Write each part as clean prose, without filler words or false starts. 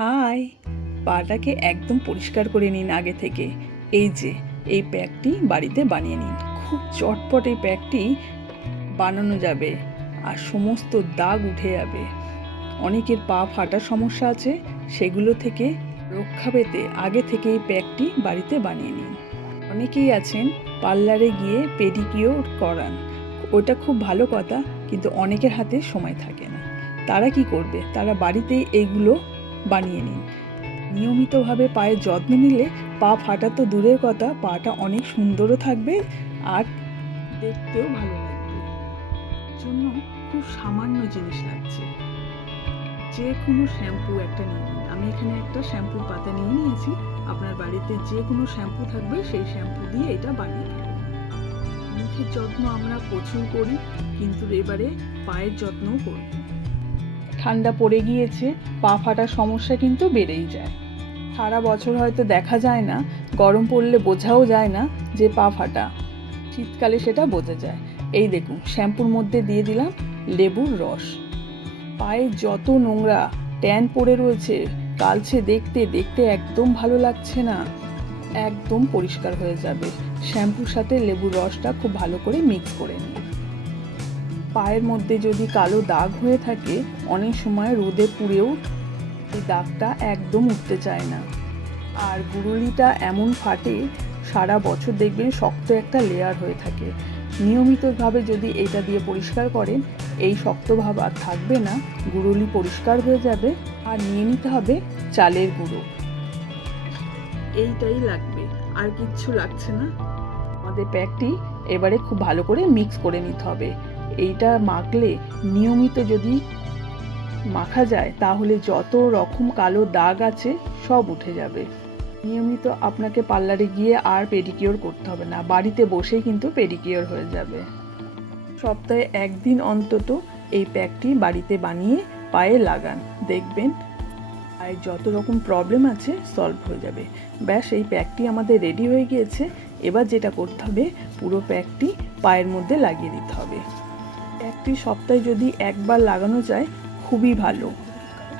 High, পাটাকে একদম পরিষ্কার করে নিন আগে থেকে। এই যে এই প্যাকটি বাড়িতে বানিয়ে নিন। খুব চটপট এই প্যাকটি বানানো যাবে আর সমস্ত দাগ উঠে যাবে। অনেকের পা ফাটার সমস্যা আছে, সেগুলো থেকে রক্ষা পেতে আগে থেকে এই প্যাকটি বাড়িতে বানিয়ে নিন। অনেকেই আছেন পার্লারে গিয়ে পেডিকিওর করান, ওটা খুব ভালো কথা, কিন্তু অনেকের হাতে সময় থাকে না। তারা কি করবে? তারা বাড়িতেই এইগুলো বানিয়ে নিন। নিয়মিতভাবে পায়ের যত্ন নিলে পা ফাটা তো দূরের কথা, পাটা অনেক সুন্দরও থাকবে আর দেখতেও ভালো লাগবে। জন্য খুব সামান্য জিনিস লাগছে। যে কোনো শ্যাম্পু একটা নিয়ে নিন। আমি এখানে একটা শ্যাম্পুর পাতা নিয়ে নিয়েছি। আপনার বাড়িতে যে কোনো শ্যাম্পু থাকবে সেই শ্যাম্পু দিয়ে এটা বানিয়ে ফেলুন। মুখের যত্ন আমরা প্রচুর করি, কিন্তু এবারে পায়ের যত্নও করব। ঠান্ডা পড়ে গিয়েছে, পা ফাটার সমস্যা কিন্তু বেড়েই যায়। সারা বছর হয়তো দেখা যায় না, গরম পড়লে বোঝাও যায় না যে পা ফাটা। শীতকালে সেটা বোঝা যায়। এই দেখুন, শ্যাম্পুর মধ্যে দিয়ে দিলাম লেবুর রস। পায়ে যত নোংরা ট্যান পড়ে রয়েছে, কালচে দেখতে দেখতে একদম ভালো লাগছে না, একদম পরিষ্কার হয়ে যাবে। শ্যাম্পুর সাথে লেবুর রসটা খুব ভালো করে মিক্স করে নিন। পায়ের মধ্যে যদি কালো দাগ হয়ে থাকে, অনেক সময় রোদে পুড়েও এই দাগটা একদম উঠতে চায় না। আর গুড়ুলিটা এমন ফাটে, সারা বছর দেখবেন শক্ত একটা লেয়ার হয়ে থাকে। নিয়মিতভাবে যদি এটা দিয়ে পরিষ্কার করেন, এই শক্ত ভাব আর থাকবে না, গুড়ুলি পরিষ্কার হয়ে যাবে। আর নিয়ে নিতে হবে চালের গুঁড়ো। এইটাই লাগবে, আর কিচ্ছু লাগছে না। আমাদের প্যাকটি এবারে খুব ভালো করে মিক্স করে নিতে হবে। এইটা মাখলে, নিয়মিত যদি মাখা যায়, তাহলে যত রকম কালো দাগ আছে সব উঠে যাবে। নিয়মিত আপনাকে পার্লারে গিয়ে আর পেডিকিওর করতে হবে না, বাড়িতে বসেই কিন্তু পেডিকিওর হয়ে যাবে। সপ্তাহে একদিন অন্তত এই প্যাকটি বাড়িতে বানিয়ে পায়ে লাগান, দেখবেন পায়ের যত রকম প্রবলেম আছে সলভ হয়ে যাবে। ব্যাস, এই প্যাকটি আমাদের রেডি হয়ে গিয়েছে। এবার যেটা করতে হবে, পুরো প্যাকটি পায়ের মধ্যে লাগিয়ে দিতে হবে। প্যাকটি সপ্তাহে যদি একবার লাগানো যায় খুবই ভালো।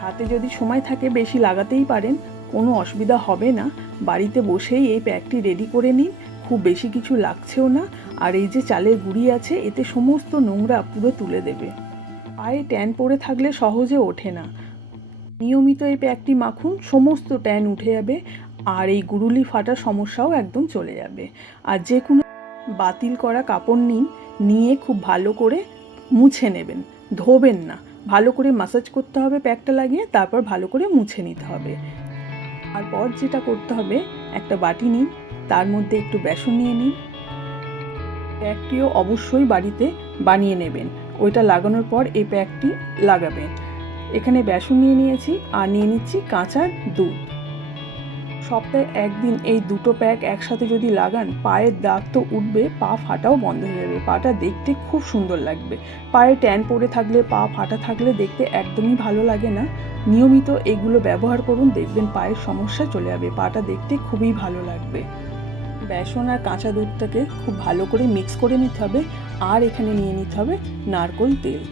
হাতে যদি সময় থাকে বেশি লাগাতেই পারেন, কোনো অসুবিধা হবে না। বাড়িতে বসেই এই প্যাকটি রেডি করে নিন, খুব বেশি কিছু লাগছেও না। আর এই যে চালের গুঁড়ি আছে, এতে সমস্ত নোংরা পুরো তুলে দেবে। পায়ে ট্যান পড়ে থাকলে সহজে ওঠে না। নিয়মিত এই প্যাকটি মাখুন, সমস্ত ট্যান উঠে যাবে আর এই গুড়ুলি ফাটার সমস্যাও একদম চলে যাবে। আর যে কোনো বাতিল করা কাপড় নিন, নিয়ে খুব ভালো করে মুছে নেবেন, ধোবেন না। ভালো করে ম্যাসাজ করতে হবে প্যাকটা লাগিয়ে, তারপর ভালো করে মুছে নিতে হবে। তারপর যেটা করতে হবে, একটা বাটি নিন, তার মধ্যে একটু বেসন নিয়ে নিন। প্যাকটিও অবশ্যই বাড়িতে বানিয়ে নেবেন। ওইটা লাগানোর পর এই প্যাকটি লাগাবেন। এখানে বেসন নিয়ে নিয়েছি আর নিয়ে নিচ্ছি কাঁচা দুধ। সপ্তাহে একদিন এই দুটো প্যাক একসাথে যদি লাগান, পায়ের দাগ তো উঠবে, পা ফাটাও বন্ধ হয়ে যাবে। পাটা দেখতে খুব সুন্দর লাগবে। পায়ে ট্যান পড়ে থাকলে, পা ফাটা থাকলে দেখতে একদমই ভালো লাগে না। নিয়মিত এগুলো ব্যবহার করুন, দেখবেন পায়ের সমস্যা চলে যাবে, পাটা দেখতে খুবই ভালো লাগবে। বেসন আর কাঁচা দুধটাকে খুব ভালো করে মিক্স করে নিতে হবে। আর এখানে নিয়ে নিতে হবে নারকেল তেল।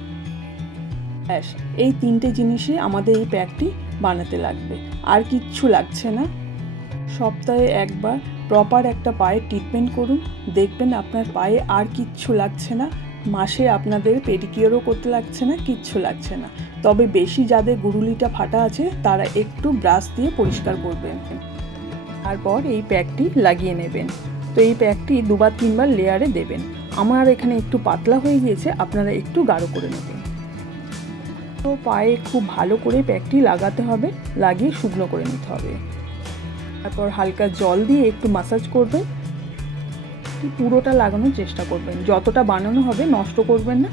ব্যাস, এই তিনটে জিনিসই আমাদের এই প্যাকটি বানাতে লাগবে, আর কিচ্ছু লাগছে না। সপ্তাহে একবার প্রপার একটা পায়ে ট্রিটমেন্ট করুন, দেখবেন আপনার পায়ে আর কিচ্ছু লাগছে না। মাসে আপনাদের পেডিকিওরও করতে লাগছে না, কিচ্ছু লাগছে না। তবে বেশি যাদের গুড়ুলিটা ফাটা আছে, তারা একটু ব্রাশ দিয়ে পরিষ্কার করবেন। তারপর এই প্যাকটি লাগিয়ে নেবেন। তো এই প্যাকটি 2-3 লেয়ারে দেবেন। আমার এখানে একটু পাতলা হয়ে গিয়েছে, আপনারা একটু গাঢ় করে নেবেন। তো পায়ে খুব ভালো করে প্যাকটি লাগাতে হবে, লাগিয়ে শুকনো করে নিতে হবে। তারপর হালকা জল দিয়ে একটু ম্যাসাজ করবেন। পুরোটা লাগানোর চেষ্টা করবেন, যতটা বানানো হবে নষ্ট করবেন না।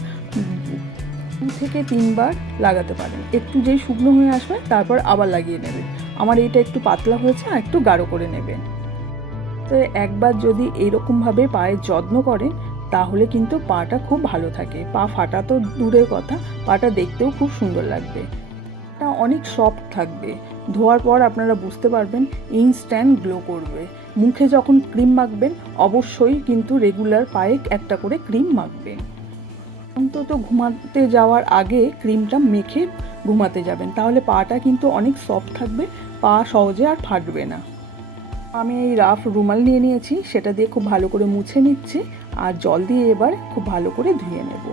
2-3 বার লাগাতে পারেন। একটু যেই শুকনো হয়ে আসবে, তারপর আবার লাগিয়ে নেবেন। আমার এইটা একটু পাতলা হয়েছে, আর একটু গাঢ় করে নেবেন। তো একবার যদি এইরকমভাবে পায়ের যত্ন করেন, তাহলে কিন্তু পাটা খুব ভালো থাকে। পা ফাটা তো দূরের কথা, পাটা দেখতেও খুব সুন্দর লাগবে। এটা অনেক সফট থাকবে। ধোয়ার পর আপনারা বুঝতে পারবেন ইনস্ট্যান্ট গ্লো করবে। মুখে যখন ক্রিম মাখবেন, অবশ্যই কিন্তু রেগুলার পায়ে একটা করে ক্রিম মাখবেন। অন্তত ঘুমাতে যাওয়ার আগে ক্রিমটা মেখে ঘুমাতে যাবেন, তাহলে পাটা কিন্তু অনেক সফট থাকবে, পা সহজে আর ফাটবে না। আমি এই রাফ রুমাল নিয়ে নিয়েছি, সেটা দিয়ে খুব ভালো করে মুছে নিচ্ছি আর জল দিয়ে এবার খুব ভালো করে ধুয়ে নেব।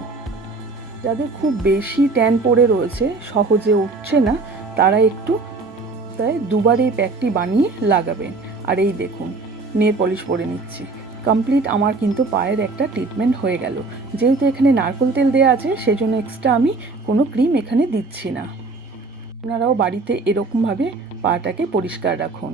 যাদের খুব বেশি ট্যান পড়ে রয়েছে, সহজে উঠছে না, তারা একটু তাই দুবার এই প্যাকটি বানিয়ে লাগাবেন। আর এই দেখুন, নেল পলিশ পরে নিচ্ছি। কমপ্লিট আমার কিন্তু পায়ের একটা ট্রিটমেন্ট হয়ে গেল। যেহেতু এখানে নারকেল তেল দেওয়া আছে, সেজন্য এক্সট্রা আমি কোনো ক্রিম এখানে দিচ্ছি না। আপনারাও বাড়িতে এরকমভাবে পাটাকে পরিষ্কার রাখুন।